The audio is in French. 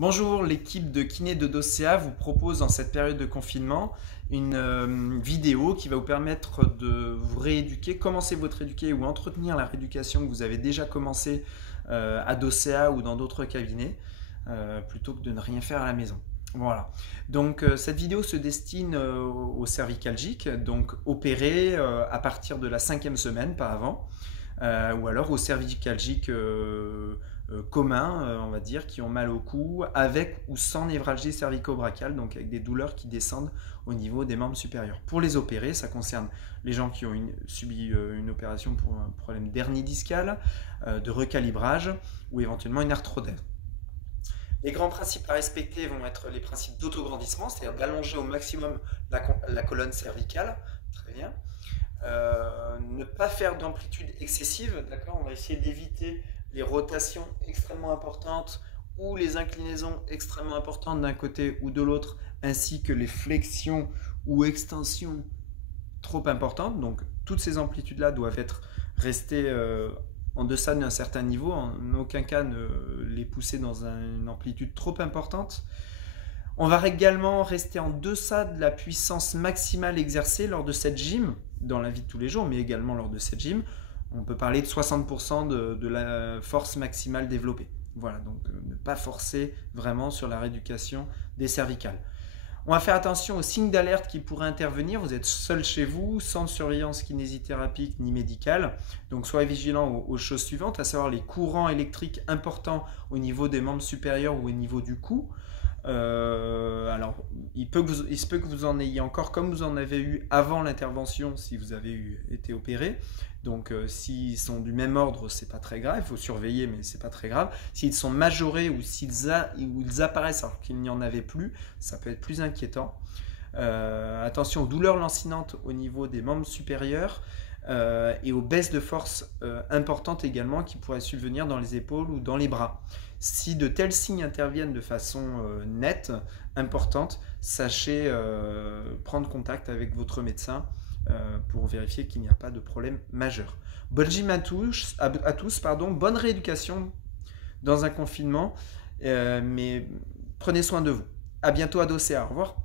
Bonjour, l'équipe de kiné de Docea vous propose en cette période de confinement une vidéo qui va vous permettre de vous rééduquer, commencer votre éduquer ou entretenir la rééducation que vous avez déjà commencé à Docea ou dans d'autres cabinets, plutôt que de ne rien faire à la maison. Voilà. Donc cette vidéo se destine aux cervicalgiques, donc opérés à partir de la 5e semaine, pas avant, ou alors aux cervicalgiques communs, on va dire, qui ont mal au cou, avec ou sans névralgie cervico-brachiale, donc avec des douleurs qui descendent au niveau des membres supérieurs. Pour les opérer, ça concerne les gens qui ont subi une opération pour un problème d'hernie discale, de recalibrage ou éventuellement une arthrodèse. Les grands principes à respecter vont être les principes d'autograndissement, c'est-à-dire d'allonger au maximum la colonne cervicale. Très bien. Ne pas faire d'amplitude excessive, d'accord. On va essayer d'éviter les rotations extrêmement importantes ou les inclinaisons extrêmement importantes d'un côté ou de l'autre, ainsi que les flexions ou extensions trop importantes. Donc toutes ces amplitudes-là doivent être restées en deçà d'un certain niveau, en aucun cas ne les pousser dans une amplitude trop importante. On va également rester en deçà de la puissance maximale exercée lors de cette gym, dans la vie de tous les jours, mais également lors de cette gym. On peut parler de 60% de la force maximale développée. Voilà, donc ne pas forcer vraiment sur la rééducation des cervicales. On va faire attention aux signes d'alerte qui pourraient intervenir. Vous êtes seul chez vous, sans surveillance kinésithérapique ni médicale. Donc soyez vigilant aux choses suivantes, à savoir les courants électriques importants au niveau des membres supérieurs ou au niveau du cou. Alors, il se peut que vous en ayez encore, comme vous en avez eu avant l'intervention, si vous avez été opéré. Donc, s'ils sont du même ordre, c'est pas très grave. Il faut surveiller, mais c'est pas très grave. S'ils sont majorés ou ils apparaissent alors qu'il n'y en avait plus, ça peut être plus inquiétant. Attention aux douleurs lancinantes au niveau des membres supérieurs. Et aux baisses de force importantes également qui pourraient subvenir dans les épaules ou dans les bras. Si de tels signes interviennent de façon nette, importante, sachez prendre contact avec votre médecin pour vérifier qu'il n'y a pas de problème majeur. Bonne gym à tous, bonne rééducation dans un confinement, mais prenez soin de vous. À bientôt à Docea, au revoir.